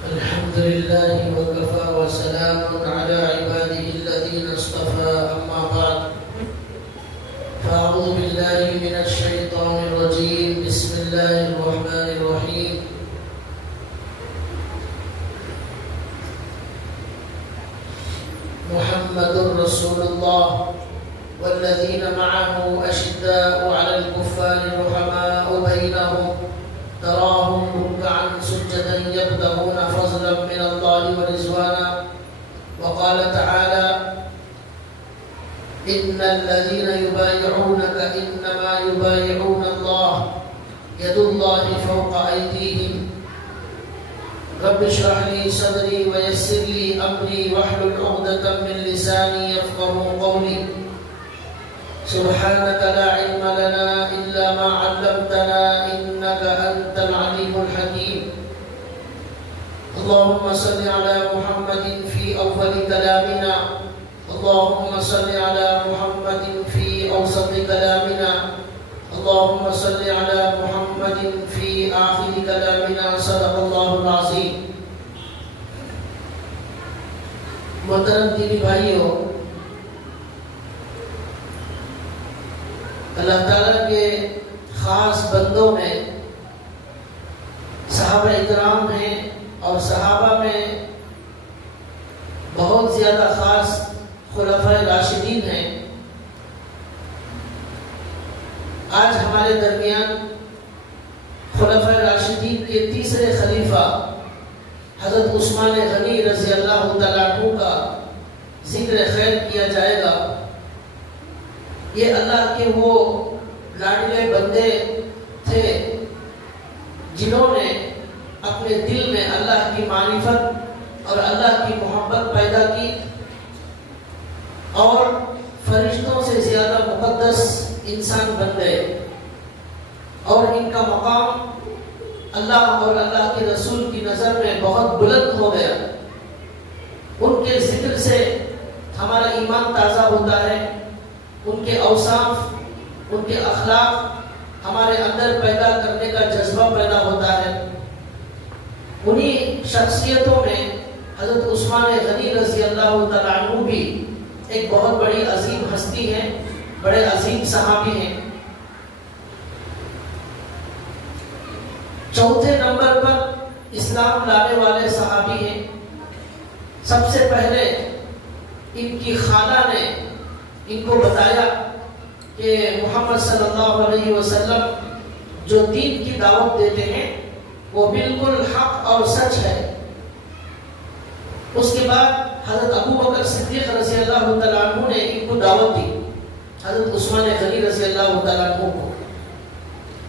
الحمد لله وكفى وسلام على عباده الذين اصطفى أما بعد فأعوذ بالله من الشيطان الرجيم بسم الله الرحمن الرحيم محمد رسول الله والذين معه أشداء على الكفار رحماء بينهم تراهم ركعا سجدا يبتغون فضلا من الله ورضوانا وقال تعالى إن الذين يبايعونك إنما يبايعون الله يد الله فوق أيديهم رب اشرح لي صدري ويسر لي أمري واحلل عقدة من لساني يفقهوا قولي سبحانك لا علم لنا إلا ما علمتنا إنك أنت العليم الحكيم اللهم صل على محمد في أول كلامنا اللهم صل على محمد في أوسط كلامنا اللهم صل على محمد في آخر كلامنا صدق الله العظيم محترم دینی بھائیوں، اللہ تعالیٰ کے خاص بندوں میں صحابہ اکرام ہیں اور صحابہ میں بہت زیادہ خاص خلفائے راشدین ہیں۔ آج ہمارے درمیان خلفائے راشدین کے تیسرے خلیفہ حضرت عثمان غنی رضی اللہ تعالیٰ عنہ کا ذکر خیر کیا جائے گا۔ یہ اللہ کے وہ لاڈلے بندے تھے جنہوں نے اپنے دل میں اللہ کی معرفت اور اللہ کی محبت پیدا کی اور فرشتوں سے زیادہ مقدس انسان بن گئے، اور ان کا مقام اللہ اور اللہ کے رسول کی نظر میں بہت بلند ہو گیا۔ ان کے ذکر سے ہمارا ایمان تازہ ہوتا ہے، ان کے اوصاف، ان کے اخلاق ہمارے اندر پیدا کرنے کا جذبہ پیدا ہوتا ہے۔ انہی شخصیتوں میں حضرت عثمان غنی رضی اللہ تعالیٰ عنہ بھی ایک بہت بڑی عظیم ہستی ہے، بڑے عظیم صحابی ہیں۔ چوتھے نمبر پر اسلام لانے والے صحابی ہیں۔ سب سے پہلے ان کی خالہ نے ان کو بتایا کہ محمد صلی اللہ علیہ وسلم جو دین کی دعوت دیتے ہیں وہ بالکل حق اور سچ ہے۔ اس کے بعد حضرت ابو بکر صدیق رضی اللہ تعالیٰ عنہ نے ان کو دعوت دی، حضرت عثمان غنی رضی اللہ تعالیٰ عنہ کو۔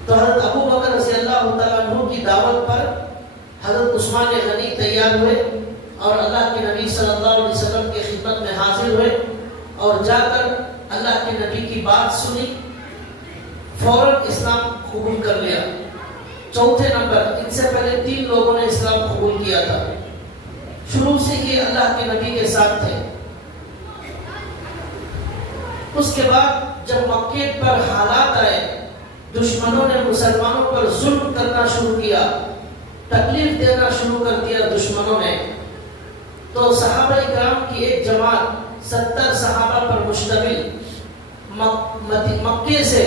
تو حضرت ابو بکر رضی اللہ تعالیٰ عنہ کی دعوت پر حضرت عثمان غنی تیار ہوئے اور اللہ کے نبی صلی اللہ علیہ وسلم کی خدمت میں حاضر ہوئے اور جا کر اللہ کے نبی کی بات سنی، فوراً اسلام قبول کر لیا۔ چوتھے نمبر، ان سے پہلے 3 لوگوں نے اسلام قبول کیا تھا، شروع سے یہ اللہ کے نبی کے ساتھ تھے۔ اس کے بعد جب مکے پر حالات آئے، دشمنوں نے مسلمانوں پر ظلم کرنا شروع کیا، تکلیف دینا شروع کر دیا دشمنوں نے، تو صحابہ اکرام کی ایک جماعت 70 صحابہ پر مشتمل مکے سے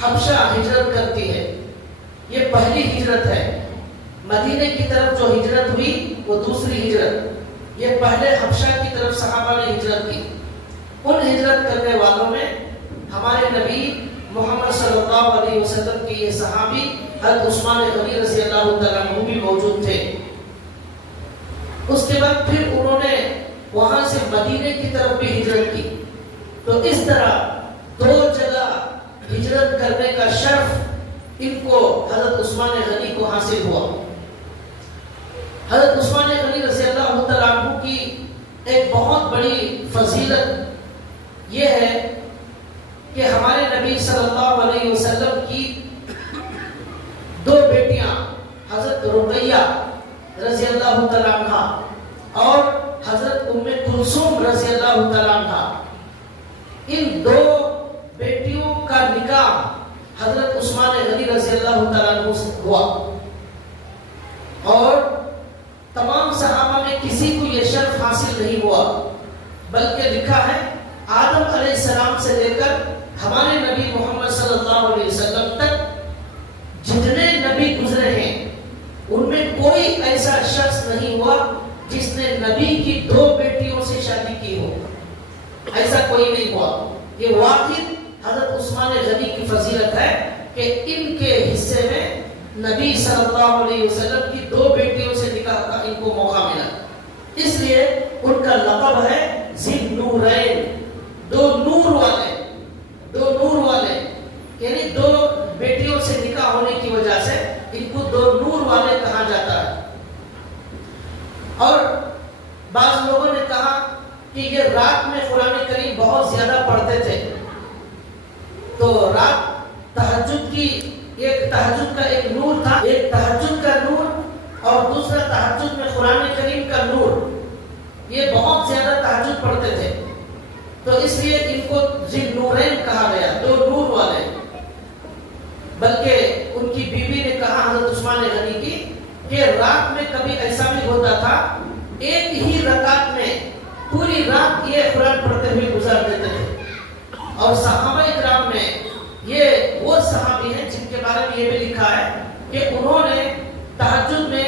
حبشہ ہجرت کرتی ہے۔ یہ پہلی ہجرت ہے۔ مدینے کی طرف جو ہجرت ہوئی وہ دوسری ہجرت، یہ پہلے حبشہ کی طرف صحابہ نے ہجرت کی۔ ان ہجرت کرنے والوں میں ہمارے نبی محمد صلی اللہ علیہ وسلم کے یہ صحابی حضرت عثمان غنی رضی اللہ تعالیٰ عنہ بھی موجود تھے۔ اس کے بعد پھر انہوں نے وہاں سے مدینے کی طرف بھی ہجرت کی۔ تو اس طرح 2 جگہ ہجرت کرنے کا شرف ان کو حضرت عثمان غنی کو حاصل ہوا۔ حضرت عثمان غنی رضی اللہ تعالیٰ عنہ کی ایک بہت بڑی فضیلت یہ ہے کہ ہمارے نبی صلی اللہ علیہ وسلم کی 2 بیٹیاں حضرت رقیہ رضی اللہ تعالیٰ عنہ اور حضرت ام کلثوم رضی اللہ تعالیٰ عنہ، ان 2 بیٹیوں کا نکاح حضرت عثمان غنی رضی اللہ تعالیٰ عنہ سے ہوا، اور حاصل نہیں ہوا، بلکہ لکھا ہے آدم علیہ السلام سے لے کر ہمارے نبی محمد صلی اللہ علیہ وسلم تک جتنے نبی گزرے ہیں ان میں کوئی ایسا شخص نہیں ہوا جس نے نبی کی 2 بیٹیوں سے شادی کی ہو، ایسا کوئی نہیں ہوا۔ یہ واحد حضرت عثمان غنی کی فضیلت ہے کہ ان کے حصے میں نبی صلی اللہ علیہ وسلم کی 2 بیٹیوں سے نکاح کا ان کو موقع ملا، اس لیے ان کا لقب ہے ذی النورین، 2 نور والے، 2 نور والے، یعنی 2 بیٹیوں سے نکاح ہونے کی وجہ سے ان کو 2 نور والے کہا جاتا ہے۔ اور بعض لوگوں نے کہا کہ یہ رات میں قرآن کریم بہت زیادہ پڑھتے تھے، تو رات تہجد کی تہجد کا ایک نور تھا، ایک تہجد کا نور اور دوسرا تہجد میں قرآن کریم کا نور، یہ بہت زیادہ تہجد پڑھتے تھے، تو اس لیے ان کو ذی النورین کہا گیا، 2 نور والے۔ بلکہ ان کی بیوی نے کہا حضرت عثمان غنی کی کہ رات میں کبھی ایسا بھی ہوتا تھا ایک ہی رکعت میں پوری رات یہ قرآن پڑھتے ہوئے گزار دیتے تھے۔ اور صحابہ اکرام میں یہ وہ صحابی ہیں جن کے بارے میں یہ بھی لکھا ہے کہ انہوں نے تہجد میں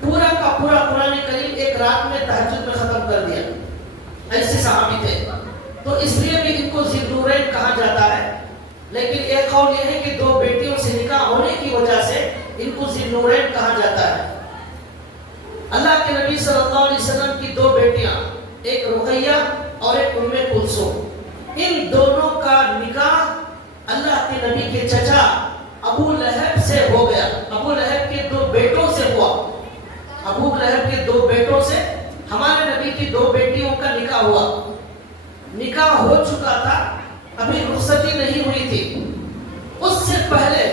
پورا کا پورا قرآن کریم ایک رات میں تہجد میں ختم کر دیا، ایسے صحابی تھے، تو اس لیے بھی ان کو ذی النورین کہا جاتا ہے۔ لیکن ایک قول یہ ہے کہ 2 بیٹیوں سے نکاح ہونے کی وجہ سے ان کو ذی النورین کہا جاتا ہے۔ اللہ کے نبی صلی اللہ علیہ وسلم کی 2 بیٹیاں، ایک رقیہ اور ایک ام کلثوم، ان دونوں کا نکاح اللہ کے نبی کے چچا ابو لہب سے ہو گیا، ابو لہب کے 2 بیٹوں سے ہوا، ابو لہب کے 2 بیٹوں سے ہمارے نبی کی 2 بیٹیوں کا نکاح ہوا۔ نکاح ہو چکا تھا، ابھی رخصتی نہیں ہوئی تھی، اس سے پہلے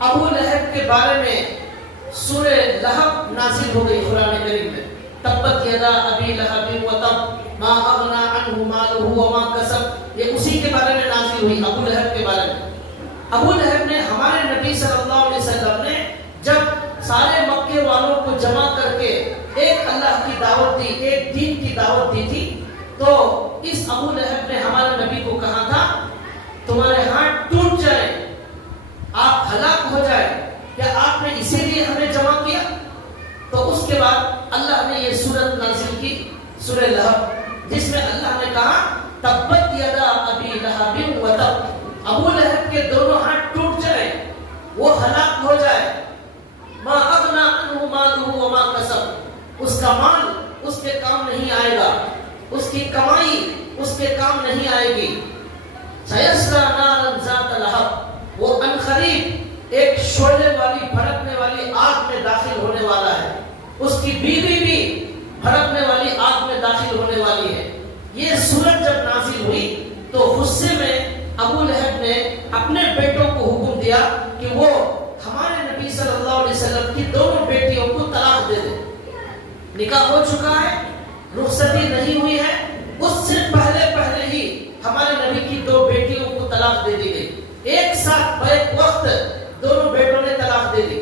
ابو لہب کے بارے میں سورہ لہب نازل ہو گئی قرآن کریم میں، تبت یدا ابی لہب وتب ما اغنی عنہ مالہ وما کسب، یہ اسی کے بارے میں نازل ہوئی، ابو لہب کے بارے میں۔ ابو لہب نے ہمارے نبی صلی اللہ علیہ وسلم نے جب سارے مکے والوں کو جمع کر کے ایک اللہ کی دعوت دی، ایک دین کی دعوت دی تھی، تو اس ابو لہب نے ہمارے نبی کو کہا تھا تمہارے ہاتھ ٹوٹ جائے، آپ ہلاک ہو جائے، کیا آپ نے اسی لیے ہمیں جمع کیا؟ تو اس کے بعد اللہ نے یہ سورت نازل کی، سورہ لہب، جس میں اللہ نے کہا تبت یدا ابی لہب وتب، ابو لہب کے دونوں ہاتھ ٹوٹ جائے، وہ ہلاک ہو جائے، ما اغنی عنہ مالہ وما کسب، اس کا مال اس کے کام نہیں آئے گا، اس کی کمائی اس کے کام نہیں آئے گی، سیصلی نارا ذات لہب، وہ عنقریب ایک شعلے والی بھڑکنے والی آگ میں داخل ہونے والا ہے، اس کی بیوی بھی بھڑکنے والی آگ میں داخل ہونے والی ہے۔ یہ سورت جب نازل ہوئی تو غصے میں ابو لہب نے اپنے بیٹوں کو حکم دیا کہ وہ ہمارے نبی صلی اللہ علیہ وسلم کی دونوں بیٹیوں کو طلاق دے دے، نکاح ہو چکا ہے، رخصتی نہیں ہوئی ہے، اس سے پہلے ہی ہمارے نبی کی 2 بیٹیوں کو طلاق دے دی گئی، ایک ساتھ بیک وقت دونوں بیٹوں نے طلاق دے دی۔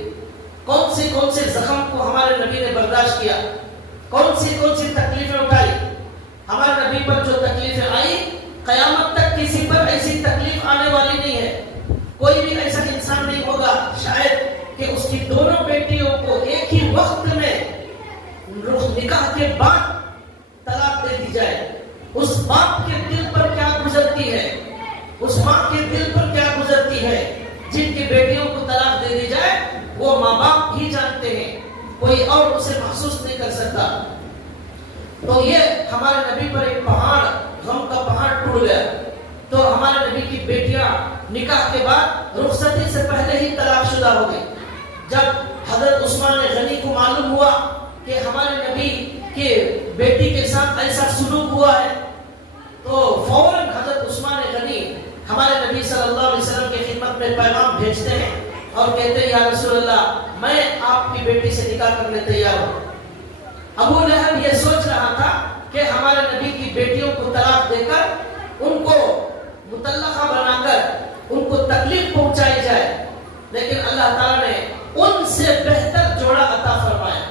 کون سے زخم کو ہمارے نبی نے برداشت کیا، کون سی تکلیفیں اٹھائی، ہمارے نبی پر جو تکلیفیں آئی قیامت تک کسی پر ایسی تکلیف آنے والی نہیں ہے، کوئی بھی ایسا انسان نہیں ہوگا شاید کہ اس کی دونوں بیٹیوں کو ایک ہی وقت میں نکاح کے بعد طلاق دے دی جائے۔ اس باپ کے دل پر کیا گزرتی ہے، اس ماں کے دل پر کیا گزرتی ہے جن کی بیٹیوں کو طلاق دے دی جائے، وہ ماں باپ ہی جانتے ہیں، کوئی اور اسے محسوس نہیں کر سکتا۔ تو یہ ہمارے نبی پر ایک پہاڑ، غم کا پہاڑ ٹوٹ گیا، تو ہمارے نبی کی بیٹیاں نکاح کے بعد رخصتی سے پہلے ہی طلاق شدہ ہو گئی۔ جب حضرت عثمان غنی کو معلوم ہوا کہ ہمارے نبی کے بیٹی کے ساتھ ایسا سلوک ہوا ہے، تو فوراً حضرت عثمان غنی ہمارے نبی صلی اللہ علیہ وسلم کی خدمت میں پیغام بھیجتے ہیں اور کہتے ہیں یا رسول اللہ میں آپ کی بیٹی سے نکاح کرنے تیار ہوں۔ ابو لہب یہ سوچ رہا تھا کہ ہمارے نبی کی بیٹیوں کو طلاق دے کر ان کو مطلقہ بنا کر ان کو تکلیف پہنچائی جائے، لیکن اللہ تعالیٰ نے ان سے بہتر جوڑا عطا فرمایا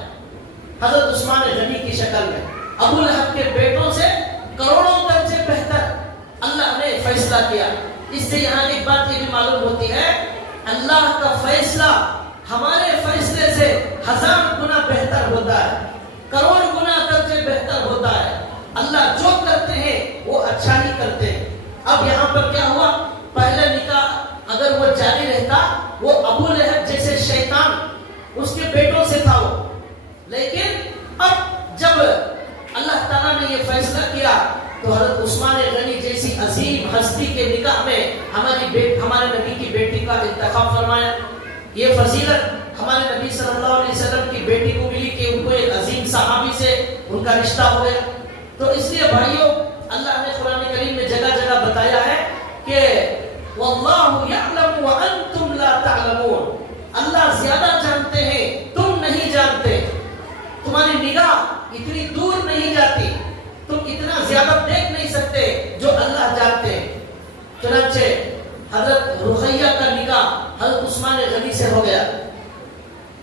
حضرت عثمان غنی کی شکل میں۔ ابو لہب کے بیٹوں سے کروڑوں درجے بہتر اللہ نے فیصلہ کیا. اس سے یہاں ایک بات یہ بھی معلوم ہوتی ہے، اللہ کا فیصلہ ہمارے فیصلے سے 1000 گنا بہتر ہوتا ہے، کروڑ گنا درجے بہتر ہوتا ہے. اللہ جو کرتے ہیں وہ اچھا ہی کرتے ہیں. اب یہاں پر کیا ہوا، پہلا نکاح اگر وہ جاری رہتا، وہ ابو لہب جیسے شیطان اس کے بیٹوں سے تھا وہ، لیکن اب جب اللہ تعالیٰ نے یہ فیصلہ کیا تو حضرت عثمان غنی جیسی عظیم ہستی کے نکاح میں ہمارے نبی کی بیٹی کا انتخاب فرمایا. یہ فضیلت ہمارے نبی صلی اللہ علیہ وسلم کی بیٹی کو ملی کہ ان کو ایک عظیم صحابی سے ان کا رشتہ ہو گیا. تو اس لیے بھائیوں، اللہ نے قرآن کریم میں جگہ جگہ بتایا ہے کہ واللہ یعلم وانتم لا تعلمون، اللہ زیادہ جانتے ہیں تم نہیں جانتے. تمہاری نگاہ اتنی دور نہیں جاتی، تم اتنا زیادہ دیکھ نہیں سکتے جو اللہ جانتے ہیں. چنانچہ حضرت رقیہ کا نکاح حضرت عثمان غنی سے ہو گیا.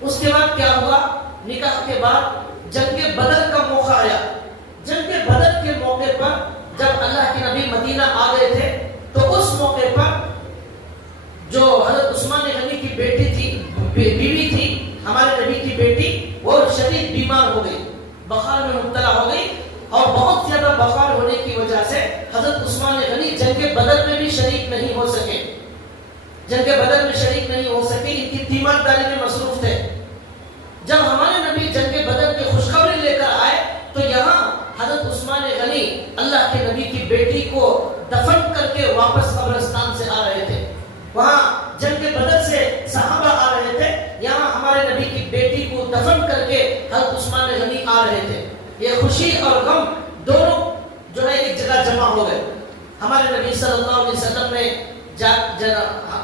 اس کے بعد کیا ہوا، نکاح کے بعد جنگ بدر کا موقع آیا. جنگ بدر کے موقع پر جب اللہ کے نبی مدینہ آ گئے تھے تو اس موقع پر جو حضرت عثمان غنی کی بیٹی تھی، بیوی تھی ہمارے نبی کی بیٹی، وہ شدید بیمار ہو گئی، بخار میں مبتلا ہو گئی. اور بہت زیادہ بخار ہونے کی وجہ سے حضرت عثمان غنی جنگ بدر میں بھی شریک نہیں ہو سکے. جنگ بدر میں شریک نہیں ہو سکے، ان کی تیمارداری میں مصروف تھے. جب ہمارے نبی جنگ بدر کی خوشخبری لے کر آئے تو یہاں حضرت عثمان غنی اللہ کے نبی کی بیٹی کو دفن کر کے واپس قبرستان سے آ رہے تھے. وہاں جنگ بدر سے صحابہ آ رہے تھے، یہاں ہمارے نبی کی بیٹی کو دفن کر کے حضرت عثمان غنی آ رہے تھے. یہ خوشی اور غم دونوں جو ہے ایک جگہ جمع ہو گئے. ہمارے نبی صلی اللہ علیہ وسلم نے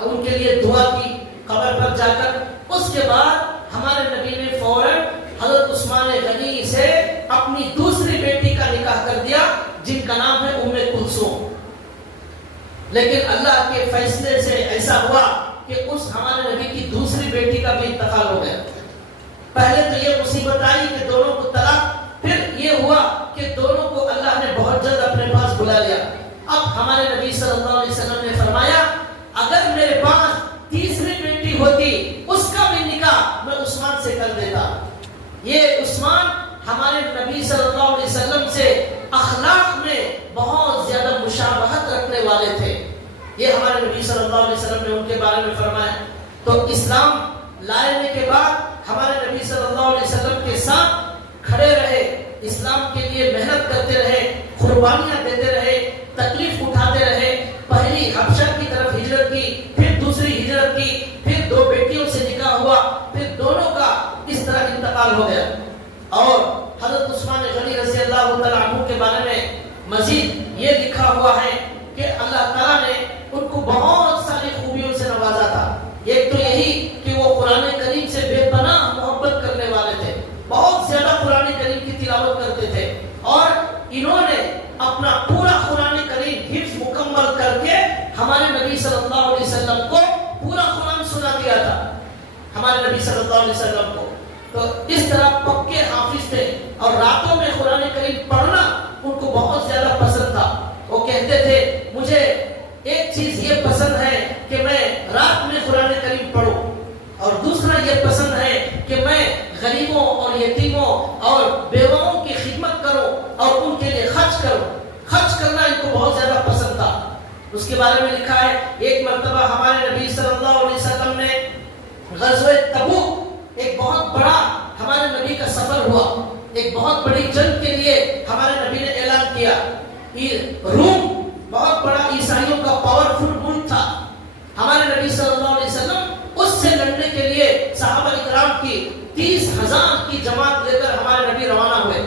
ان کے لیے دعا کی قبر پر جا کر. اس کے بعد ہمارے نبی نے فوراً حضرت عثمان غنی سے اپنی دوسری بیٹی کا نکاح کر دیا جن کا نام ہے ام کلثوم. لیکن اللہ کے فیصلے سے ایسا ہوا کہ اس ہمارے نبی کی دوسری بیٹی کا بھی انتقال ہو گیا. پہلے تو یہ مصیبت آئی کہ دونوں کو طلاق، پھر یہ ہوا کہ دونوں کو اللہ نے بہت جلد اپنے پاس بلا لیا. اب ہمارے نبی صلی اللہ علیہ وسلم نے فرمایا اگر میرے پاس تیسری بیٹی ہوتی اس کا بھی نکاح میں عثمان سے کر دیتا. یہ عثمان ہمارے نبی صلی اللہ علیہ وسلم سے اخلاق میں بہت زیادہ مشابہت رکھنے والے تھے. یہ ہمارے نبی صلی اللہ علیہ وسلم نے ان کے بارے میں فرمایا. تو اسلام لانے کے بعد ہمارے نبی صلی اللہ علیہ وسلم کے ساتھ کھڑے رہے، اسلام کے لیے محنت کرتے رہے، قربانیاں دیتے رہے، تکلیف اٹھاتے رہے. پہلی حبشہ کی طرف ہجرت کی، پھر دوسری ہجرت کی، پھر 2 بیٹیوں سے نکاح ہوا، پھر دونوں کا اس طرح انتقال ہو گیا. اور حضرت عثمان غنی رضی اللہ تعالیٰ عنہ کے بارے میں مزید یہ لکھا ہوا ہے کہ اللہ تعالیٰ نے ان کو بہت ساری خوبیوں سے نوازا تھا. ایک تو یہی کہ وہ قرآن کریم سے بے پناہ محبت کرنے والے تھے، بہت زیادہ قرآن کریم کی تلاوت کرتے تھے، اور انہوں نے اپنا پورا قرآن کریم حفظ مکمل کر کے ہمارے نبی صلی اللہ علیہ وسلم کو پورا قرآن سنا دیا تھا. ہمارے نبی صلی اللہ علیہ وسلم کو تو اس طرح پکے حافظ تھے، اور راتوں میں قرآن کریم پڑھنا ان کو بہت زیادہ پسند تھا. وہ کہتے تھے مجھے ایک چیز یہ پسند ہے کہ میں رات میں قرآن کریم پڑھوں، اور دوسرا یہ پسند ہے کہ میں غریبوں اور یتیموں اور بیواؤں کی خدمت کروں اور ان کے لیے خرچ کروں. خرچ کرنا ان کو بہت زیادہ پسند تھا. اس کے بارے میں لکھا ہے ایک مرتبہ ہمارے نبی صلی اللہ علیہ وسلم نے غزوہ تبوک، ایک بہت بڑا ہمارے نبی کا سفر ہوا، ایک بہت بڑی جنگ کے لیے ہمارے نبی نے اعلان کیا. روم بہت بڑا عیسائیوں کا پاورفل ملک تھا. ہمارے نبی صلی اللہ علیہ وسلم اس سے لڑنے کے لیے صحابہ اکرام کی 30,000 کی جماعت لے کر ہمارے نبی روانہ ہوئے.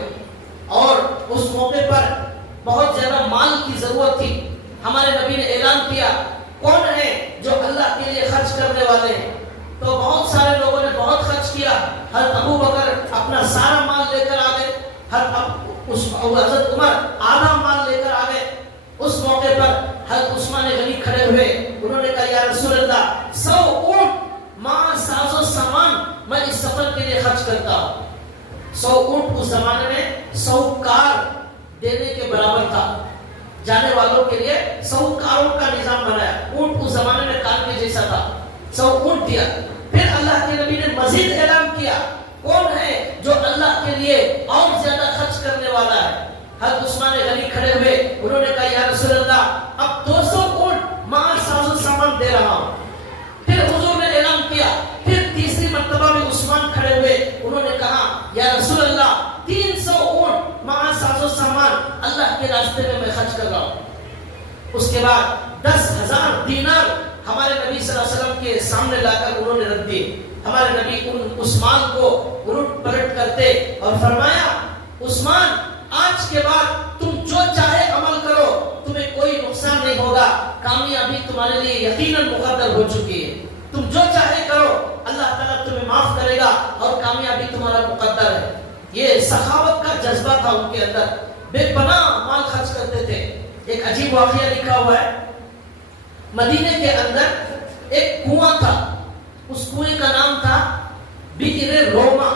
اور اس موقع پر بہت زیادہ مال کی ضرورت تھی. ہمارے نبی نے اعلان کیا کون ہے جو اللہ کے لیے خرچ کرنے والے ہیں. تو بہت سارے لوگوں نے بہت خرچ کیا. حضرت ابو بکر اپنا سارا مال لے کر آ گئے، حضرت عمر آدھا مال لے کر آ گئے. اس موقع پر حضرت عثمان غنی کھڑے ہوئے، انہوں نے کہا یا رسول اللہ 100 اونٹ ماں ساز و سامان میں اس سفر کے لیے خرچ کرتا ہوں. 100 اونٹ اس زمانے میں 100 کار دینے کے برابر تھا. جانے والوں کے لیے 100 کاروں کا نظام بنایا. اونٹ اس زمانے میں کار کے جیسا تھا. 100 اونٹ دیا. پھر اللہ کے نبی نے مزید اعلان کیا کون ہے جو اللہ کے لیے اور زیادہ خرچ کرنے والا ہے. حضرت عثمان غنی کھڑے ہوئے, انہوں نے کہا یا رسول اللہ اب 200 اونٹ مع ساز و سامان دے رہا ہوں. پھر حضور نے اعلان کیا. پھر تیسری مرتبہ بھی عثمان کھڑے ہوئے, انہوں نے کہا یا رسول اللہ 300 اونٹ مع ساز و سامان اللہ کے راستے میں خرچ کر رہا ہوں. اس کے بعد 10,000 دینار ہمارے نبی صلی اللہ علیہ وسلم کے سامنے لا کر انہوں نے رکھ دیے. ہمارے نبی اس مال کو الٹ پلٹ کرتے اور فرمایا عثمان آج کے بعد تم جو چاہے عمل کرو, تمہیں کوئی نقصان نہیں ہوگا, کامیابی تمہارے لیے یقیناً مقدر ہو چکی ہے. تم جو چاہے کرو اللہ تعالیٰ تمہیں معاف کرے گا اور کامیابی تمہارا مقدر ہے. یہ سخاوت کا جذبہ تھا ان کے اندر, بے پناہ مال خرچ کرتے تھے. ایک عجیب واقعہ لکھا ہوا ہے, مدینے کے اندر ایک کنواں تھا. اس کنویں کا نام تھا بئر روما.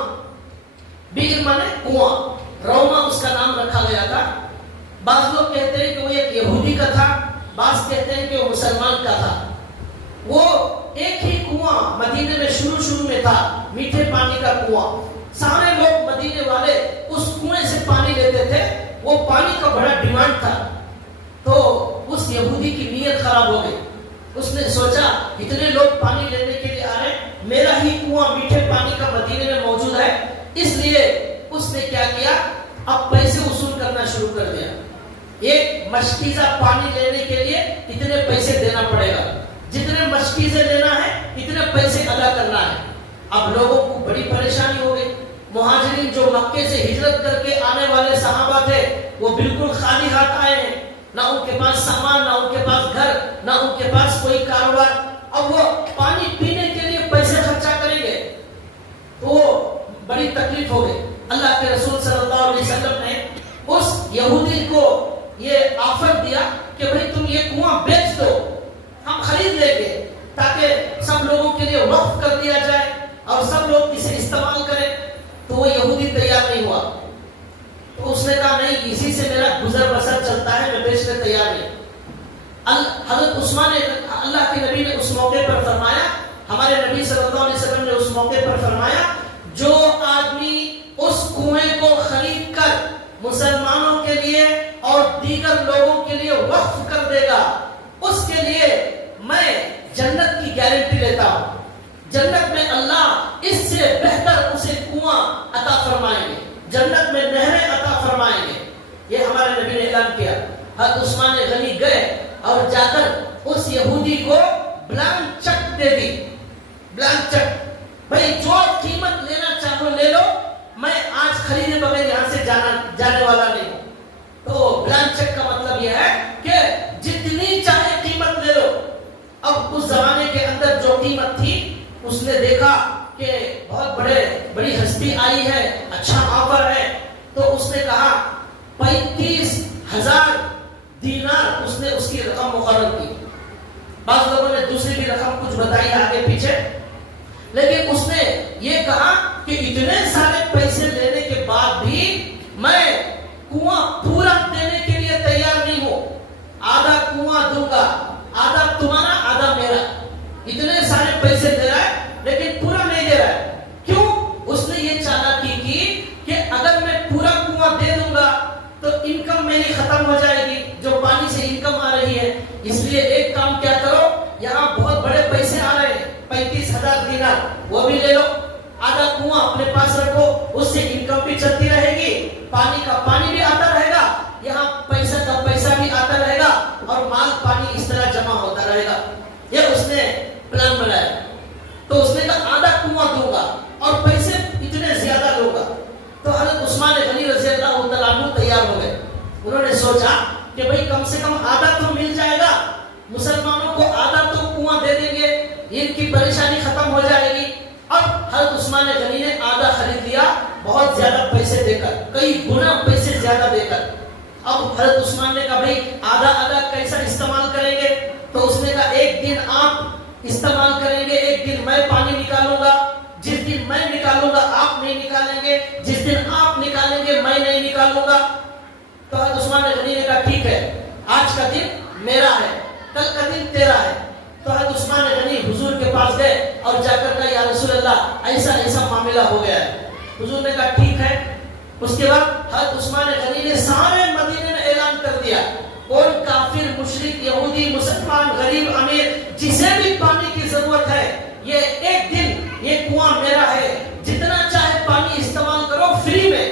بئر مانے کنواں, روما اس کا نام رکھا گیا تھا. بعض لوگ کہتے ہیں کہ وہ ایک یہودی کا تھا, بعض کہتے ہیں کہ وہ مسلمان کا تھا. وہ ایک ہی کنواں مدینے میں شروع میں تھا, میٹھے پانی کا کنواں. سارے لوگ مدینے والے اس کنویں سے پانی لیتے تھے. وہ پانی کا بڑا ڈیمانڈ تھا. تو اس یہودی کی نیت خراب ہو گئی. اس نے سوچا اتنے لوگ پانی لینے کے لیے آ رہے, میرا ہی کنواں میٹھے پانی کا مدینے میں موجود ہے, اس لیے اس نے کیا کیا, اب پیسے وصول کرنا شروع کر دیا. ایک مشکیزہ پانی لینے کے لیے اتنے پیسے دینا پڑے گا, جتنے مشکیزے لینا ہے اتنے پیسے ادا کرنا ہے. اب لوگوں کو بڑی پریشانی ہو گئی. مہاجرین جو مکے سے ہجرت کر کے آنے والے صحابہ تھے وہ بالکل خالی ہاتھ آئے ہیں, نہ ان کے پاس سامان, نہ ان کے پاس گھر, نہ ان کے پاس کوئی کاروبار. اب وہ پانی پینے کے لیے پیسے خرچہ کریں گے تو وہ بڑی تکلیف ہو گئی. اللہ کے رسول صلی اللہ علیہ وسلم نے اس یہودی کو یہ آفر دیا کہ بھئی تم یہ کنواں بیچ دو, ہم خرید لیں گے, تاکہ سب لوگوں کے لیے وقف کر دیا جائے اور سب لوگ اسے استعمال کریں. تو وہ یہودی تیار نہیں ہوا. تو اس نے کہا نہیں, اسی سے میرا گزر بسر چلتا ہے, میں بیچنے تیار نہیں. حضرت عثمان, اللہ کے نبی نے اس موقع پر فرمایا, ہمارے نبی صلی اللہ علیہ وسلم نے اس موقع پر فرمایا جو آدمی اس کنویں کو خرید کر مسلمانوں کے لیے اور دیگر لوگوں کے لیے وقف کر دے گا, اس کے لیے میں جنت کی گارنٹی لیتا ہوں. جنت میں اللہ اس سے بہتر اسے کنواں عطا فرمائیں گے, جنت میں نہریں عطا فرمائیں گے. یہ ہمارے نبی نے اعلان کیا. حضرت عثمان غنی گئے اور جا کر اس یہودی کو بلانک چیک دے دی. بلانک چیک, بھائی جو قیمت لینا چاہو لے لو, میں آج خریدے بغیر یہاں سے جانے والا نہیں ہوں. تو بلانک چیک کا مطلب یہ ہے کہ جتنی چاہے قیمت لے لو. اب اس زمانے کے اندر جو قیمت تھی, اس نے دیکھا کہ بہت بڑی ہستی آئی ہے, اچھا آفر ہے, تو اس نے کہا 35,000 دینار اس نے اس کی رقم مقرر کی. بعض لوگوں نے دوسری بھی رقم کچھ بتائی آگے پیچھے, لیکن اس نے یہ کہا کہ اتنے سارے پیسے لینے کے بعد بھی میں کنواں پورا دینے کے لیے تیار نہیں ہوں. آدھا کنواں دوں گا, آدھا تمہارا آدھا میرا. اتنے سارے پیسے دے رہا ہے لیکن پورا نہیں دے رہا ہے. کیوں؟ اس نے یہ چالاکی کی کہ اگر میں پورا کنواں دے دوں گا تو انکم میری ختم ہو جائے گی, جو پانی سے انکم آ رہی ہے. اس لیے ایک کام کیا کرو, یہاں بہت بڑے پیسے آ رہے ہیں, 35,000 دینار, وہ بھی لے لو. آدھا کنواں اپنے پاس رکھو, اس سے انکم بھی چلتی رہے گی, پانی کا پانی بھی آتا رہے گا, یہاں پیسہ کا پیسہ بھی آتا رہے گا, اور مال پانی اس طرح جمع ہوتا رہے گا. یہ اس نے پلان بنایا. تو اس نے کہا آدھا کنواں دوں گا اور پیسے اتنے زیادہ لوں گا. تو حضرت عثمان غنی رضی اللہ تعالیٰ عنہ تیار ہو گئے. انہوں نے سوچا کہ بھئی کم سے کم آدھا تو مل جائے گا, مسلمانوں کو آدھا تو کنواں دے دیں گے, ان کی پریشانی ختم ہو جائے گی. اب حضرت عثمان غنی نے آدھا خرید لیا, بہت زیادہ پیسے دے کر, کئی گنا پیسے زیادہ دے کر. اب حضرت عثمان نے کہا بھئی آدھا کیسا استعمال کریں گے؟ تو اس نے کہا ایک دن آپ استعمال کریں گے, ایک دن میں پانی نکالوں گا. جس دن میں نکالوں گا آپ نہیں نکالیں گے, جس دن آپ نکالیں گے میں نہیں نکالوں گا. تو حضرت عثمان غنی نے کہا ٹھیک ہے, آج کا دن میرا ہے, کل کا دن تیرا ہے. تو حضرت عثمان غنی حضور کے پاس گئے اور جا کر کہا یا رسول اللہ ایسا ایسا معاملہ ہو گیا ہے. حضور نے کہا ٹھیک ہے. اس کے بعد حضرت عثمان غنی نے سارے مدینے میں اعلان کر دیا, کون کافر, مشرک, یہودی, مسلمان, غریب, امیر, جسے بھی پانی کی ضرورت ہے, یہ ایک دن یہ کنواں میرا ہے, جتنا چاہے پانی استعمال کرو فری میں.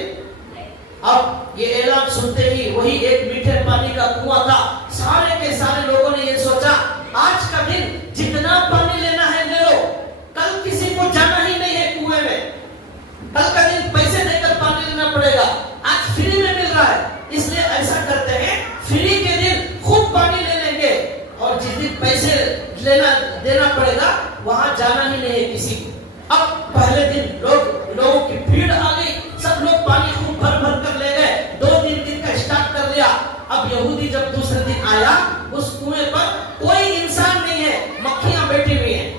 اب یہ اعلان سنتے ہی وہی ایک میٹھے پانی کا کنواں تھا. سارے کے سارے لوگوں نے یہ سوچا آج کا دن جتنا پانی لینا ہے لے لو, کل کسی کو جانا ہی نہیں ہے کنویں میں, کل کا دن پیسے دے کر پانی لینا پڑے گا, آج فری میں مل رہا ہے, اس لیے ایسا کرتے ہیں فری کے دن خوب پانی لے لیں گے, اور جس دن پیسے دینا پڑے گا وہاں جانا ہی نہیں ہے کسی کو. اب پہلے دن لوگوں کی بھیڑ آ گئی, سب لوگ پانی خوب بھر بھر کر لے گئے, 2-3 دن کا اسٹارٹ کر لیا. اب یہودی جب دوسرے دن آیا, اس کنویں پر کوئی انسان نہیں ہے, مکھیاں بیٹھی ہوئی ہیں,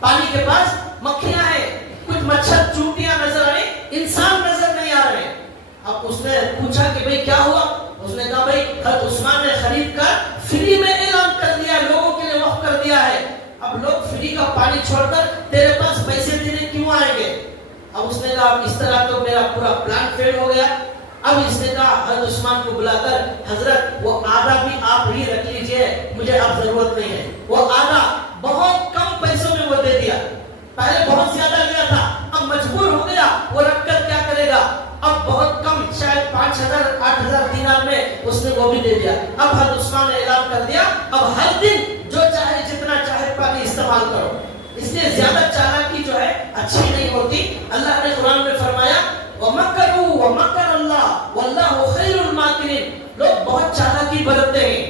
پانی کے پاس مکھیاں ہیں, کچھ مچھر چونٹیاں نظر آئے, انسان نظر نہیں آ رہے. اب اس نے پوچھا کہ بھئی کیا ہوا؟ اس نے کہا بھئی حضرت عثمان نے خرید کر فری میں اعلان کر دیا, لوگوں کے لیے وقف کر دیا ہے, اب لوگ فری کا پانی چھوڑ کر تیرے پاس پیسے دینے کیوں آئیں گے؟ اب اس نے کہا اس طرح تو میرا پورا پلان فیل ہو گیا. اب اس نے کہا حضرت عثمان کو بلا کر حضرت وہ آدھا بھی آپ ہی رکھ لیجئے, مجھے اب ضرورت نہیں ہے. وہ آدھا بہت کم پیسوں میں وہ دے دیا, پہلے بہت زیادہ لیا تھا, اب مجبور ہو گیا, وہ رکھ کر کیا کرے گا, اب بہت کم شاید 5,000-8,000 دینار میں اس نے وہ بھی دے دیا. اب حضرت عثمان نے اعلان کر دیا اب ہر دن جو چاہے جتنا چاہے پانی استعمال کرو. اس لیے زیادہ چالاکی جو ہے اچھی نہیں ہوتی. اللہ نے قرآن میں فرمایا وَمَكَرُوا وَمَكَرَ اللَّهُ وَاللَّهُ خَيْرُ الْمَاكِرِينَ. لوگ بہت چالاکی برتتے ہیں,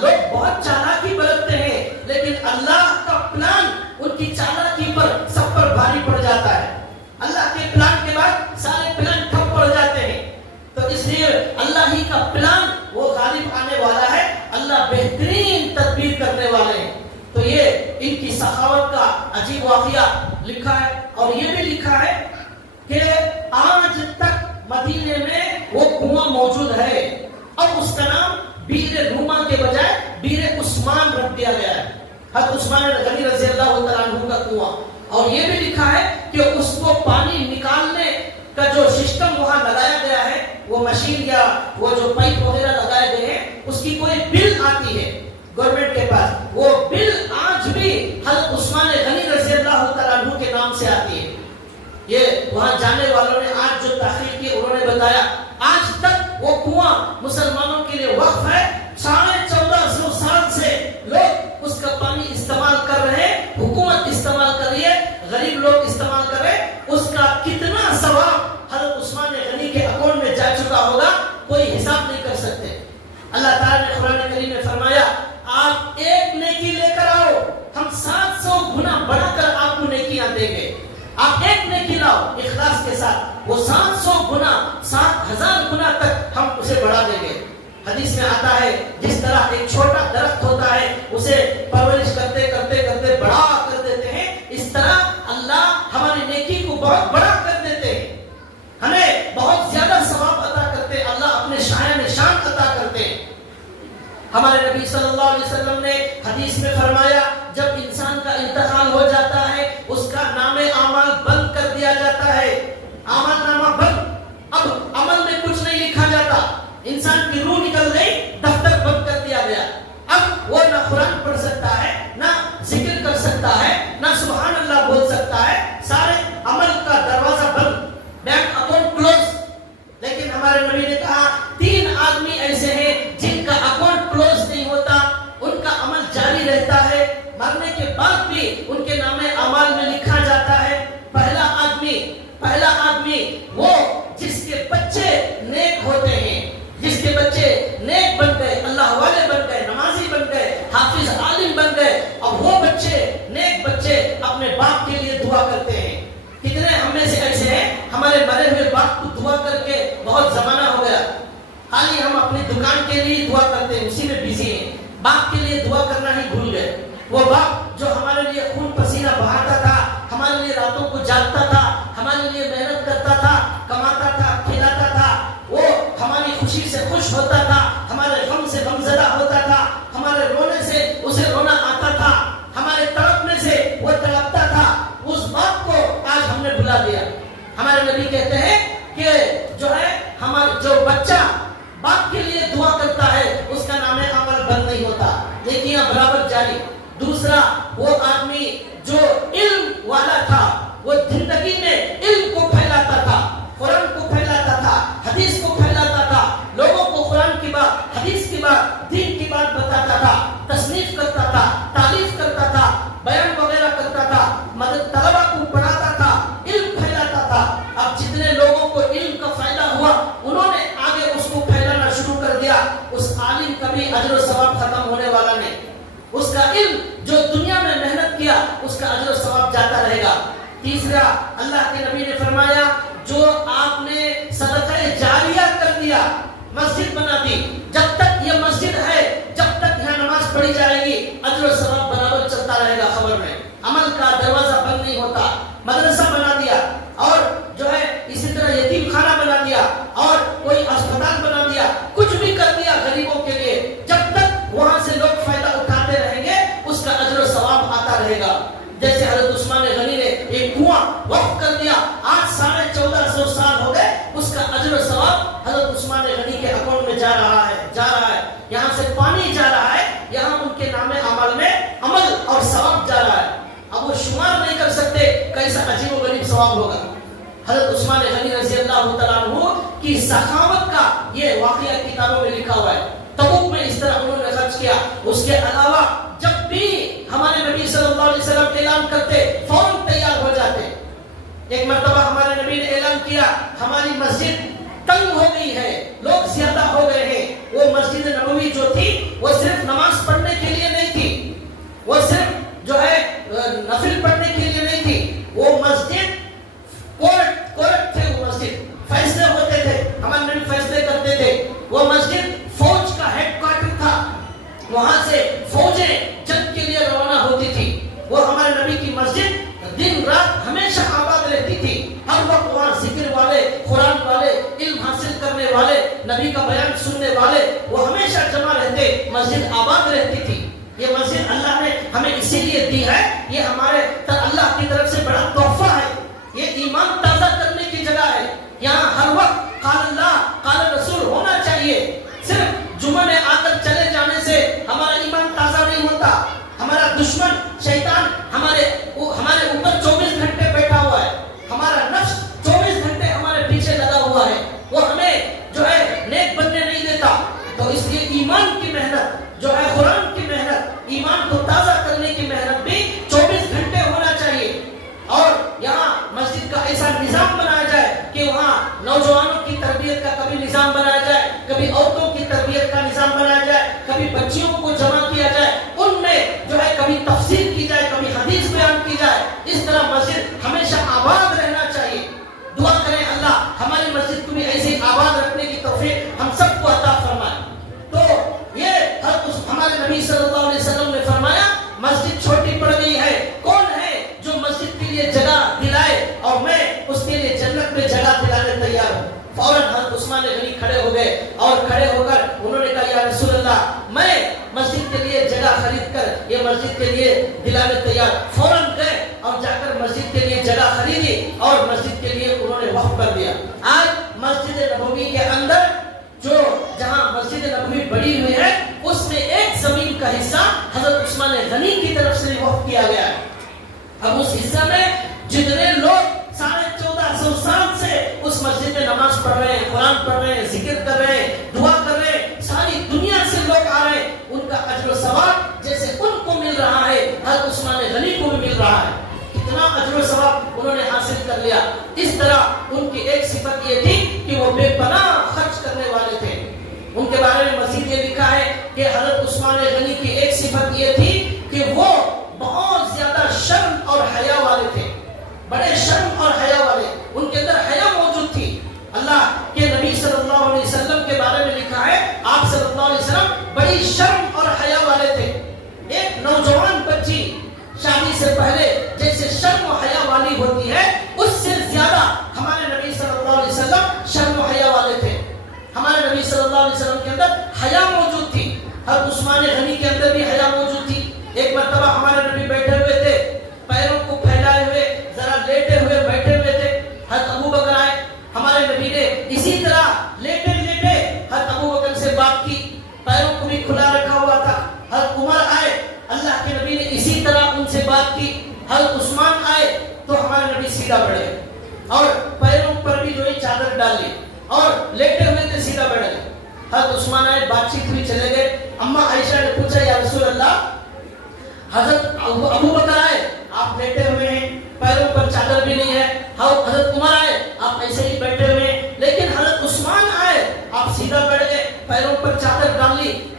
لوگ بہت چالاکی برتتے ہیں, لیکن اللہ کا پلان ان کی چالاکی پر سب پر بھاری پڑ جاتا ہے. اللہ کے پلان کے بعد سارے پلان ٹھپ پڑ جاتے ہیں. تو اس لیے اللہ ہی کا پلان وہ غالب آنے والا ہے, اللہ بہترین تدبیر کرنے والے ہیں. تو یہ ان کی سخاوت کا عجیب واقعہ لکھا ہے, اور یہ بھی لکھا ہے کہ آج تک مدینے میں وہ کنواں موجود ہے, اور اس کا نام بیر روما کے بجائے بیر عثمان رکھ دیا گیا ہے, حضرت عثمان غنی رضی اللہ تعالیٰ عنہ کا کنواں. اور یہ بھی لکھا ہے کہ اس کو پانی نکالنے کا جو سسٹم وہاں لگایا گیا ہے, وہ مشین یا وہ جو پائپ وغیرہ لگائے گئے ہیں, اس کی کوئی بل آتی ہے گورنمنٹ کے پاس, وہ بل آج بھی حضرت عثمان غنی رضی اللہ تعالیٰ عنہ کے نام سے آتی ہے. یہ وہاں جانے والوں نے آج جو تحقیق کی انہوں نے بتایا آج تک وہ کنواں مسلمانوں کے لیے وقف ہے. 1450 سال سے لوگ اس کا پانی استعمال کر رہے ہیں, حکومت استعمال کر رہی ہے, غریب لوگ استعمال کر رہے ہیں. اس کا کتنا ثواب حضرت عثمان غنی کے اکاؤنٹ میں جا چکا ہوگا کوئی حساب نہیں کر سکتے. اللہ تعالیٰ نے قرآن کریم میں فرمایا آپ ایک نیکی لے کر آؤ, ہم 700 گنا بڑھا کر آپ کو نیکیاں دیں گے. آپ ایک نیکی لاؤ اخلاص کے ساتھ, وہ 700 گنا 7,000 گنا تک ہم اسے بڑھا دیں گے. حدیث میں آتا ہے جس طرح ایک چھوٹا درخت ہوتا ہے, اسے پرورش کرتے کرتے کرتے بڑا کر دیتے ہیں, اس طرح اللہ ہماری نیکی کو بہت بڑا کر دیتے ہیں, ہمیں بہت زیادہ ثواب عطا کرتے ہیں, اللہ اپنے شایان شان عطا کرتے ہیں. ہمارے نبی صلی اللہ علیہ وسلم نے حدیث میں فرمایا جب انسان کا انتقال ہو جاتا ہے اس کا نام اعمال بند کر دیا جاتا ہے, اعمال نامہ بند. اب عمل میں کچھ نہیں لکھا جاتا, انسان کی روح نکل گئی, دفتر بند کر دیا گیا. اب وہ نہ قرآن پڑھ سکتا ہے, نہ ذکر کر سکتا ہے, نہ سبحان اللہ بول سکتا ہے, سارے عمل کا دروازہ بند, بینک اکاؤنٹ کلوز. لیکن ہمارے نبی نے کہا 3 آدمی ایسے ہیں جن کا اکاؤنٹ کلوز نہیں ہوتا, ان کا عمل جاری رہتا ہے, مرنے کے بعد بھی ان کے نام اعمال میں لکھا جاتا ہے. پہلا آدمی وہ جس کے بچے نیک ہوتے ہیں, جس کے بچے نیک بن گئے, اللہ والے بن گئے, نمازی بن گئے, حافظ عالم بن گئے, اور وہ بچے نیک بچے اپنے باپ کے لیے دعا کرتے ہیں. کتنے ہم میں سے ایسے ہیں ہمارے مرے ہوئے باپ کو دعا کر کے بہت زمانہ ہو گیا, خالی ہم اپنی دکان کے لیے دعا کرتے ہیں, اسی میں بزی ہیں, باپ کے لیے دعا کرنا ہی بھول گئے. وہ باپ جو ہمارے لیے خون پسینہ بہاتا تھا, ہمارے لیے راتوں کو جاگتا اس عالم کا بھی اجر و ثواب ختم ہونے والا نہیں. اس کا علم جو دنیا میں محنت کیا اس کا اجر و ثواب جاتا رہے گا. تیسرا اللہ کے نبی نے فرمایا جو آپ نے صدقہ جاریہ کر دیا, مسجد بنا دی, جب تک یہ مسجد ہے, جب تک یہاں نماز پڑھی جائے گی, اجر و ثواب برابر چلتا رہے گا. خبر میں عمل کا دروازہ بند نہیں ہوتا. مدرسہ بنا دیا اور جو ہے اسی طرح یتیم خانہ بنا دیا اور کوئی اسپتال بنا دیا, کچھ بھی کر دیا غریبوں کے لیے, جب تک وہاں سے لوگ فائدہ اٹھاتے رہیں گے اس کا اجر و ثواب آتا رہے گا. جیسے حضرت عثمان غنی نے ایک کنواں وقف کر دیا, آج 1450 سال ہو گئے, اس کا اجر و ثواب حضرت عثمان غنی کے اکاؤنٹ میں جا رہا ہے. یہاں سے پانی جا رہا ہے, یہاں ان کے نام اعمال میں عمل اور ثواب جا رہا ہے. اب وہ شمار نہیں کر سکتے کیسا عجیب و غریب ثواب ہوگا. حضرت عثمان غنی رضی اللہ تعالیٰ عنہ کی سخاوت کا یہ واقعہ کتابوں میں لکھا ہوا ہے. تبوک میں اس طرح انہوں نے خرچ کیا. اس کے علاوہ جب بھی ہمارے نبی صلی اللہ علیہ وسلم اعلان کرتے فوراً تیار ہو جاتے. ایک مرتبہ ہمارے نبی نے اعلان کیا ہماری مسجد تنگ ہو گئی ہے, لوگ زیادہ ہو گئے ہیں. وہ مسجد نبوی جو تھی وہ صرف نماز پڑھنے کے لیے نہیں تھی, وہ صرف جو ہے نفل پڑھنے کے لیے نہیں تھی, وہ مسجد کورٹ تھے. وہ مسجد فیصلے ہوتے تھے, ہمارے نبی فیصلے کرتے تھے. وہ مسجد فوج کا ہیڈ کوارٹر تھا, وہاں سے فوجیں جنگ کے لیے روانہ ہوتی تھی. وہ ہمارے نبی کی مسجد دن رات ہمیشہ آباد رہتی تھی. ہر وقت وہاں ذکر والے, قرآن والے, علم حاصل کرنے والے, نبی کا بیان سننے والے وہ ہمیشہ جمع رہتے, مسجد آباد رہتی تھی. یہ مسجد اللہ نے ہمیں اسی لیے دی ہے, یہ ہمارے اللہ کی طرف سے بڑا تحفہ ہے. یہ ایمان تازہ کرنے کی جگہ ہے. یہاں ہر وقت قال اللہ قال رسول ہونا چاہیے. صرف جمعہ میں آ کر چلے جانے سے ہمارا ایمان تازہ نہیں ہوتا. ہمارا دشمن شیطان ہمارے اوپر 24 گھنٹے بیٹھا ہوا ہے. ہمارا نفس 24 گھنٹے ہمارے پیچھے لگا ہوا ہے. وہ ہمیں جو ہے نیک بننے نہیں دیتا. تو اس لیے ایمان کی محنت جو ہے, قرآن کی محنت, ایمان کو تازہ کرنے کی محنت بھی 24 گھنٹے ہونا چاہیے. اور یہاں مسجد کا ایسا نظام بنایا جائے کہ وہاں نوجوانوں کی تربیت کا کبھی نظام بنایا جائے, کبھی عورتوں کی تربیت کا نظام بنایا جائے, کبھی بچیوں کو جمع کیا جائے, ان میں جو ہے کبھی تفسیر کی جائے, کبھی حدیث بیان کی جائے. اس طرح مسجد ہمیشہ آباد رہنا چاہیے. دعا کریں اللہ ہماری مسجد کو بھی ایسے آباد رکھنے کی توفیق ہم سب کو عطا فرمائے. تو یہ ہمارے نبی صلی اللہ علیہ وسلم نے فرمایا مسجد چھوٹی پڑ گئی ہے, کون ہے جو مسجد کے لیے جگہ دلائے اور میں اس کے لیے جنت میں جگہ دلانے تیار ہوں. فوراً حضرت عثمان غنی کھڑے ہو گئے اور کھڑے ہو کر انہوں نے کہا یا رسول اللہ میں مسجد کے لیے جگہ خرید کر یہ مسجد کے لیے دلانے تیار. فوراً گئے اور جا کر مسجد کے لیے جگہ خریدی اور مسجد کے لیے انہوں نے وقف کر دیا. آج مسجد نبوی کے اندر جو جہاں مسجد نبوی بڑی ہوئی ہے اس میں ایک زمین کا حصہ حضرت عثمان غنی کی طرف سے وقف کیا گیا ہے. اب اس حصہ میں جتنے لوگ 1450 سال سے اس مسجد میں نماز پڑھ رہے ہیں, قرآن پڑھ رہے ہیں, ذکر کر رہے ہیں, دعا کر رہے ہیں, ساری دنیا سے لوگ آ رہے ہیں, ان کا اجر و ثواب جیسے ان کو مل رہا ہے حضرت عثمان غنی کو بھی مل رہا ہے. کتنا اجر و ثواب انہوں نے حاصل کر لیا. اس طرح ان کی ایک صفت یہ تھی کہ وہ بے پناہ خرچ کرنے والے تھے. ان کے بارے میں مزید یہ لکھا ہے کہ حضرت عثمان غنی کی ایک صفت یہ تھی کہ وہ بہت زیادہ شرم اور حیا والے تھے, بڑے شرم اور حیا والے. ان کے اندر حیا موجود تھی. اللہ کے نبی صلی اللہ علیہ وسلم کے بارے میں لکھا ہے آپ صلی اللہ علیہ وسلم بڑی شرم اور حیا والے تھے. ایک نوجوان بچی شادی سے پہلے جیسے شرم و حیا والی ہوتی ہے اس سے زیادہ ہمارے نبی صلی اللہ علیہ وسلم شرم و حیا والے تھے. ہمارے نبی صلی اللہ علیہ وسلم کے اندر حیا موجود تھی. حضرت عثمان غنی کے اندر بھی حیا موجود تھی. ایک مرتبہ ہمارے نبی بیٹھے ہوئے تھے, پیروں کو پھیلائے ہوئے, ذرا لیٹے ہوئے بیٹھے ہوئے تھے. حضرت ابو بکر آئے, ہمارے نبی نے اسی طرح لیٹے لیٹے حضرت ابو بکر سے بات کی, پیروں کو بھی کھلا رکھا ہوا تھا. حضرت عمر آئے, اللہ کے نبی نے اسی طرح ان سے بات کی. حضرت عثمان آئے تو ہمارے نبی سیدھا بیٹھے اور پیروں پر بھی جو ہے چادر ڈال لی اور لیٹے ہوئے تھے سیدھا بیٹھ گئے. حضرت عثمان آئے, بات چیت ہوئی, چلے گئے. اما عائشہ نے پوچھا یا رسول اللہ حضرت ابو بکر آئے آپ لیٹے ہوئے ہیں, پیروں پر چادر بھی نہیں ہے. حضرت عمر آئے آپ ایسے ہی بیٹھے ہوئے ہیں, لیکن حضرت عثمان آئے آپ سیدھا بیٹھ گئے, پیروں پر چادر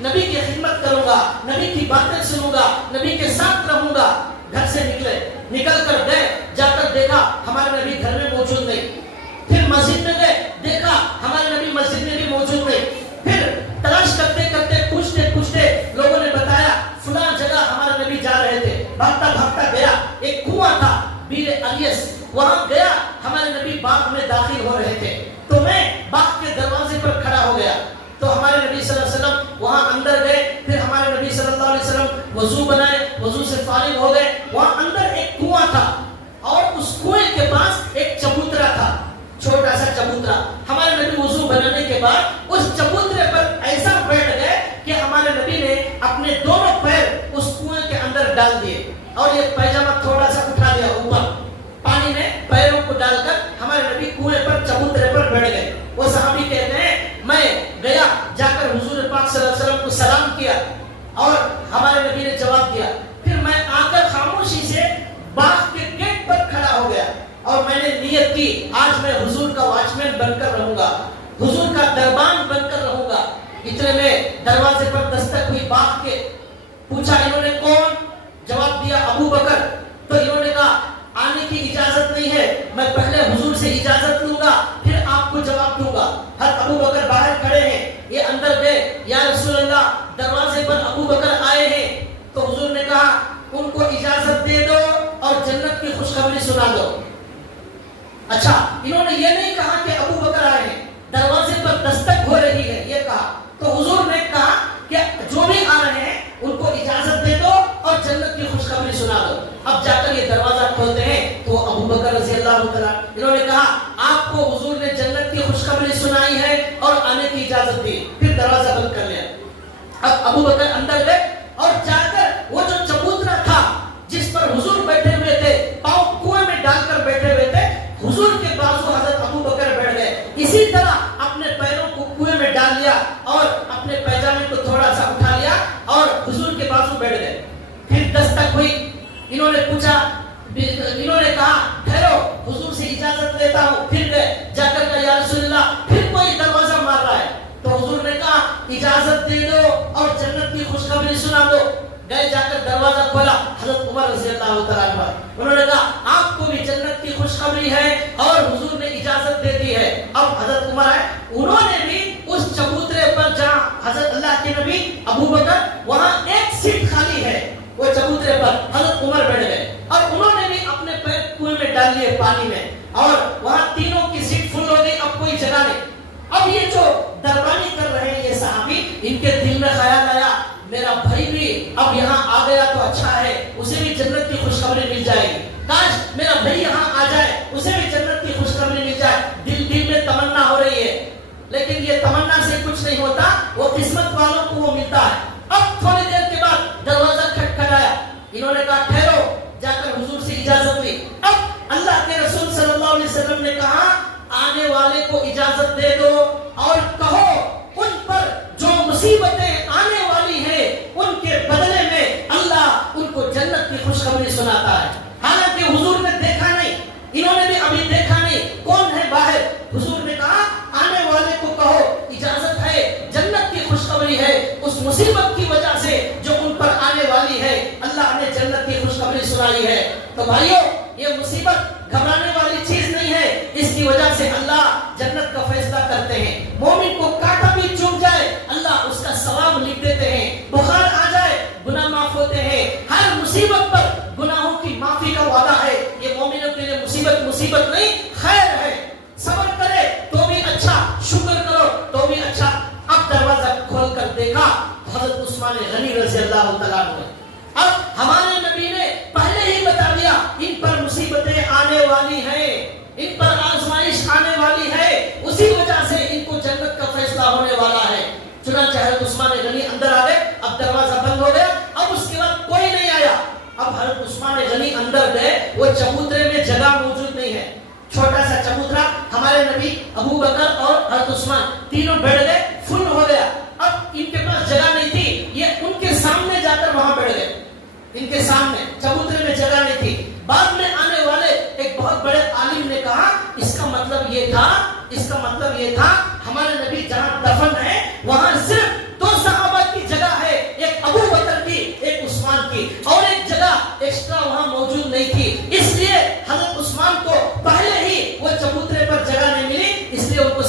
نبی کی خدمت کروں گا، نبی کی باتیں سنوں گا، نبی کے ساتھ رہوں گا. گھر سے نکل کر گئے، جا کر دیکھا ہمارے نبی گھر میں موجود نہیں. پھر مسجد میں گئے، دیکھا ہمارے نبی مسجد میں بھی موجود نہیں. پھر تلاش کرتے کرتے پوچھتے لوگوں نے بتایا فلاں جگہ ہمارے نبی جا رہے تھے. بھاگتا گیا، ایک کنواں تھا بیر اریس، وہاں گیا. ہمارے نبی باغ میں داخل ہو رہے تھے تو میں باغ کے دروازے پر کھڑا ہو گیا. تو ہمارے نبی صلی اللہ علیہ وسلم وہاں اندر گئے. پھر ہمارے نبی صلی اللہ علیہ وسلم وضو بنائے، وضو سے فارغ ہو گئے. وہاں اندر ایک کنواں تھا اور اس کنویں کے پاس ایک چبوترا تھا، چھوٹا سا چبوترا. ہمارے نبی وضو بنانے کے بعد اس چبوترے پر ایسا بیٹھ گئے کہ ہمارے نبی نے اپنے دونوں پیر اس کنویں کے اندر ڈال دیے اور یہ پیجامہ تھوڑا سا اٹھا لیا اوپر. پانی میں پیروں کو ڈال کر ہمارے نبی کنویں پر چبوترے پر بیٹھ گئے. وہ صحابی کہتے ہیں میں گیا، جا کر حضور پاک صلی اللہ علیہ وسلم کو سلام کیا اور ہمارے نبی نے جواب دیا. پھر میں آ کر خاموشی سے باغ کے گیٹ پر کھڑا ہو گیا اور میں نے نیت کی آج میں حضور کا واچمین بن کر رہوں گا، حضور کا دربان بن کر رہوں گا. اتنے میں دروازے پر دستک ہوئی باغ کے. پوچھا انہوں نے کون؟ جواب دیا ابو بکر. تو انہوں نے کہا آنے کی اجازت نہیں ہے، میں پہلے حضور سے اجازت لوں گا پھر آپ کو جواب دوں گا. ہر ابو بکر باہر کھڑے ہیں، یہ اندر گئے. یا رسول اللہ دروازے پر ابو بکر آئے ہیں. تو حضور نے کہا ان کو اجازت دے دو اور جنت کی خوشخبری سنا دو. اچھا انہوں نے یہ نہیں کہا کہ ابو بکر آئے ہیں، دروازے پر دستک ہو رہی ہے یہ کہا. تو حضور نے کہا کہ جو بھی آ رہے ہیں ان کو اجازت دے دو اور جنت کی خوشخبری سنا دو. اب جا کر یہ دروازہ کھولتے ہیں تو ابو بکر رضی اللہ تعالیٰ انہوں نے کہا آپ کو حضور نے جنت کی خوشخبری سنائی ہے اور آنے کی اجازت دی. پھر دروازہ بند کر لیا. اب ابو بکر اندر گئے اور جا کر وہ جو چبوترا تھا جس پر حضور بیٹھے ہوئے تھے، پاؤں کنویں میں ڈال کر بیٹھے ہوئے تھے، حضور کے بازو حضرت ابو بکر بیٹھ گئے. اسی طرح اپنے پیروں کو کنویں میں ڈال لیا اور اپنے پیجامے کو تھوڑا سا اٹھا لیا اور حضور کے بازو بیٹھ گئے. پھر دستک ہوئی، انہوں نے پوچھا، انہوں نے کہا ٹھہرو حضور سے اجازت لیتا ہوں. پھر گئے، جا کر کہا یا رسول اللہ پھر کوئی دروازہ مار رہا ہے. تو حضور نے کہا اجازت دے دو اور جنت کی خوشخبری سنا دو. گئے، جا کر دروازہ کھولا. حضرت عمر رضی اللہ تعالیٰ عنہ انہوں نے کہا آپ کو بھی جنت کی خوشخبری ہے اور حضور نے اجازت دے دی ہے. اب حضرت عمر ہے، انہوں نے بھی اس چبوترے پر جہاں حضرت اللہ کے نبی ابو بکر، وہاں ایک سیٹ خالی ہے، وہ چبوترے پر حضرت عمر بیٹھ گئے اور انہوں نے بھی اپنے پیر کنویں میں ڈال لیے پانی میں اور وہاں تینوں کی سیٹ فل ہو گئی. اب کوئی جگہ نہیں. اب یہ جو دربانی کر رہے ہیں یہ صحابی، ان کے دل میں خیال آیا میرا بھائی بھی اب یہاں آ گیا تو اچھا ہے، اسے بھی جنت کی خوشخبری مل جائے گی. کاش میرا بھائی یہاں آ جائے، اسے بھی جنت کی خوشخبری مل جائے. دل میں تمنا ہو رہی ہے، لیکن یہ تمنا سے کچھ نہیں ہوتا، وہ قسمت والوں کو وہ ملتا ہے. اب تھوڑی دیر کے بعد دروازہ کھٹکھٹایا. انہوں نے کہا ٹھہرو، جا کر حضور سے اجازت لی. اب اللہ کے رسول صلی اللہ علیہ وسلم نے کہا آنے والے کو اجازت دے دو اور کہو ان پر جو مصیبتیں آنے والی ہیں ان کے بدلے میں اللہ ان کو جنت کی خوشخبری سناتا ہے. حالانکہ حضور نے دیکھا نہیں، انہوں نے بھی ابھی دیکھا نہیں کون ہے باہر. حضور نے کہا آنے والے کو کہو اجازت ہے، جنت کی خوشخبری ہے، اس مصیبت کی وجہ سے جو ان پر آنے والی ہے اللہ نے جنت کی خوشخبری سنائی ہے. تو بھائیو یہ مصیبت گھبرانے والی چیز نہیں ہے، اس کی وجہ سے اللہ جنت کا فیصلہ کرتے ہیں. مومن کو کانٹا بھی چوب جائے اللہ اس کا ثواب لکھ دیتے ہیں. بخار آ جائے گناہ معاف ہوتے ہیں. ہر مصیبت پر گناہوں کی معافی کا وعدہ ہے. یہ مومنوں کے لیے مصیبت نہیں خیر ہے. صبر کرے تو بھی اچھا، شکر کرو تو بھی اچھا. اب دروازہ کھول کر دیکھا حضرت عثمان غنی رضی اللہ تعالیٰ عنہ. اب ہمارے نبی نے پہلے ہی بتا دیا ان پر مصیبتیں آنے والی ہیں، ان پر آزمائش آنے والی ہے، اسی وجہ سے ان کو جنت کا فیصلہ ہونے والا ہے. چنانچہ حضرت عثمان غنی اندر آ گئے. اب دروازہ بند ہو گیا. اب اس کے بعد کوئی نہیں آیا. اب حضرت عثمان غنی اندر گئے. وہ چبوترے میں جگہ موجود نہیں ہے، چھوٹا سا چبوترا. ہمارے نبی ابو بکر اور حضرت عثمان تینوں بیٹھ گئے، فل ہو گیا. اب ان کے پاس جگہ نہیں تھی، یہ ان کے سامنے جا کر وہاں بیٹھ گئے. ان کے سامنے چبوترے میں جگہ نہیں تھی. بعد میں آنے والے ایک بہت بڑے عالم نے کہا اس کا مطلب یہ تھا ہمارے نبی جہاں دفن ہے وہاں صرف 2 صحابہ کی جگہ